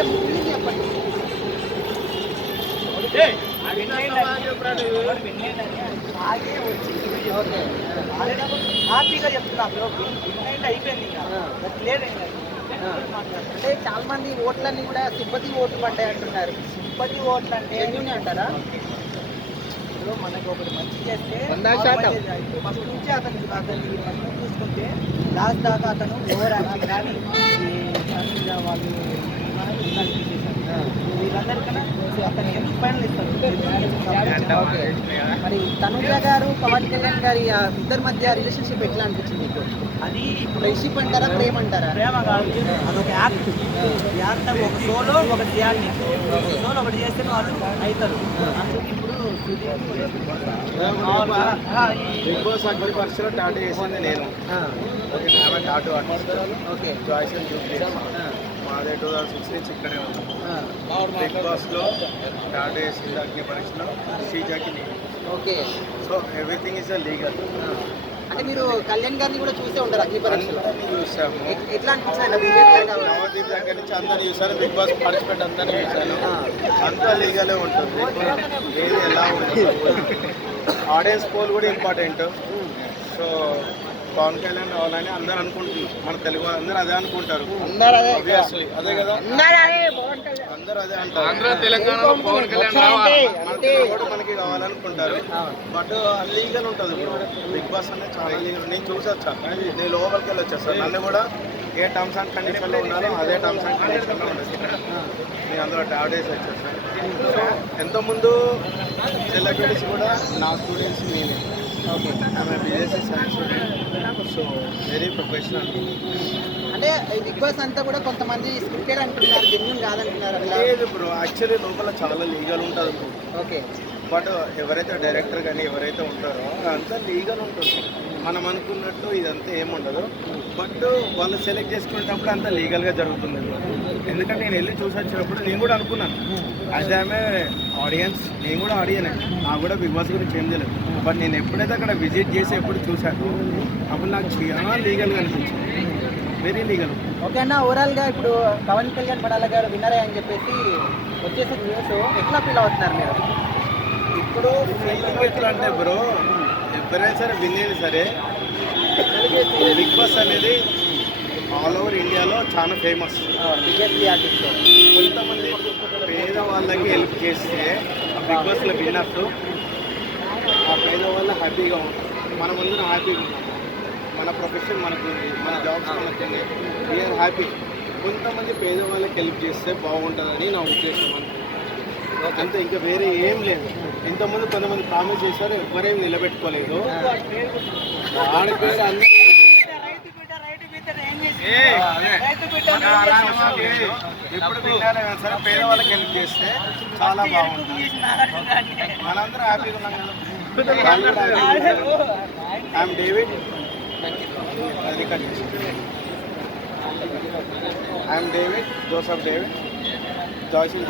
అంటే ముందు చెప్పండి. హ్యాపీగా చెప్తున్నా అయిపోయింది లేదు. అంటే చాలా మంది ఓట్లన్నీ కూడా సింపతి ఓట్లు పడ్డాయి అంటున్నారు. సింపతి ఓట్లు అంటే ఎన్ని అంటారా? ఇప్పుడు మనకు ఒకటి మంచి చేస్తే ఫస్ట్ నుంచి అతను తీసుకుంటే లాస్ట్ దాకా అతను ఓవర్ యాక్షన్ కానీ వాళ్ళు వీళ్ళందరికన్నా అతను ఎందుకు ఫైనల్ ఇస్తారు? మరి తనుజ గారు పవన్ కళ్యాణ్ గారి ఇద్దరి మధ్య రిలేషన్షిప్ ఎట్లా అనిపించింది మీకు? అది ఫ్రెండ్షిప్ అంటారా, ప్రేమ అంటారా? ప్రేమ కాదు, అదొక యాక్ట్. యాక్ట్ ఒక సోలో ఒకటి చేయాలి. సోలో ఒకటి చేస్తే వాళ్ళు అవుతారు. అందుకు ఇప్పుడు బిగ్ బాస్ అక్బర్ పరిస్థితిలో టాటూ చేసింది నేను. Okay, tattoo artist. Okay, choice మాదే 2006 నుంచి ఇక్కడే ఉన్నాం. బిగ్ బాస్లో టాటూ చేసింది అగ్ని పరీక్షలో శ్రీజాకి. Okay, so everything is legal. అంటే మీరు కళ్యాణ్ గారిని కూడా చూసే ఉంటారు అగ్ని పరీక్షలో? చూసాము. ఎట్లా అనిపించింది? నవదీప్ దగ్గర నుంచి అందరినీ చూసాను, బిగ్ బాస్ పార్టిసిపేట్ అందరినీ చూసాను. అంతా లీగలే ఉంటుంది, ఏది ఎలా ఉంటుంది. ఆడియన్స్ పోల్ కూడా ఇంపార్టెంట్. సో పవన్ కళ్యాణ్ రావాలని అందరూ అనుకుంటున్నారు, మన తెలుగు అందరూ అదే అనుకుంటారు. ఆబ్వియస్లీ అదే కదా, అందరూ అదే అంటారు. తెలంగాణలో పవన్ కళ్యాణ్ కూడా మనకి కావాలనుకుంటారు. బట్ అన్లీగల్ ఉంటుంది ఇప్పుడు బిగ్ బాస్ అనేది, చాలా లీగల్. నేను చూసొచ్చా, నేను లోపలికి వెళ్ళి వచ్చేస్తాను. నన్ను కూడా ఏ టర్మ్స్ అండ్ కండిషన్లో ఉన్నారో అదే టర్మ్స్ అండ్ కండిషన్లో ఉండేది. నేను అందులో టాటూ వేసి వచ్చేస్తాను. సో ఎంతోముందు సెలబ్రిటీస్ కూడా నా స్టూడెంట్స్ నేనే. ఓకే, ఆమె BSc science student. So very professional. అంటే బిగ్ బాస్ అంతా కూడా కొంతమంది స్క్రిప్టెడ్ అంటున్నారు, జెన్యూన్ కాదంటున్నారు. లేదు బ్రో, యాక్చువల్లీ లోపల చాలా లీగల్ ఉంటుంది. ఓకే, బట్ ఎవరైతే డైరెక్టర్ కానీ ఎవరైతే ఉంటారో అంతా లీగల్ ఉంటుంది. మనం అనుకున్నట్టు ఇదంతా ఏముండదు. బట్ వాళ్ళు సెలెక్ట్ చేసుకునేటప్పుడు అంతా లీగల్గా జరుగుతుంది. ఎందుకంటే నేను వెళ్ళి చూసి వచ్చినప్పుడు నేను కూడా అనుకున్నాను, యాజ్ ఆమె ఆడియన్స్, నేను కూడా ఆడియనే, నాకు కూడా బిగ్ బాస్ గురించి ఏం తెలియదు. బట్ నేను ఎప్పుడైతే అక్కడ విజిట్ చేసి ఎప్పుడు చూశాను అప్పుడు నాకు చాలా లీగల్గా అనిపించింది, వెరీ లీగల్. ఓకే అన్న, ఓవరాల్గా ఇప్పుడు పవన్ కళ్యాణ్ పడాల గారు విన్నరే అని చెప్పేసి వచ్చేసి న్యూస్ ఎట్లా ఫీల్ అవుతున్నారు మీరు? ఇప్పుడు ఫీలింగ్ ఎట్లా అంటే బ్రో, ఎవరైనా సరే వినేది సరే, బిగ్ బాస్ అనేది ఆల్ ఓవర్ ఇండియాలో చాలా ఫేమస్. Biggest artist. కొంతమంది పేదవాళ్ళకి హెల్ప్ చేస్తే బిగ్ బాస్లో విన్నర్స్ ఆ పేదవాళ్ళు హ్యాపీగా ఉంటారు. మన ముందు హ్యాపీగా ఉంటాం, మన ప్రొఫెషన్ మనకు ఉంది, మన జాబ్స్ మనకు ఉంది, వీఆర్ హ్యాపీ. కొంతమంది పేదవాళ్ళకి హెల్ప్ చేస్తే బాగుంటుందని నా ఉద్దేశం అంతే, ఇంకా వేరే ఏం లేదు. ఇంతకుముందు కొంతమంది ప్రామిస్ చేశారు, ఎవరేం నిలబెట్టుకోలేదు. ఆడపిల్లలు అందరూ ఎప్పుడు విన్నారే సరే, పేదవాళ్ళకి హెల్ప్ చేస్తే చాలా బాగుంటుంది. మనందరం హ్యాపీగా ఉన్నాం కదా. I'm David, I'm David, Joseph David, జాయ్సిన్.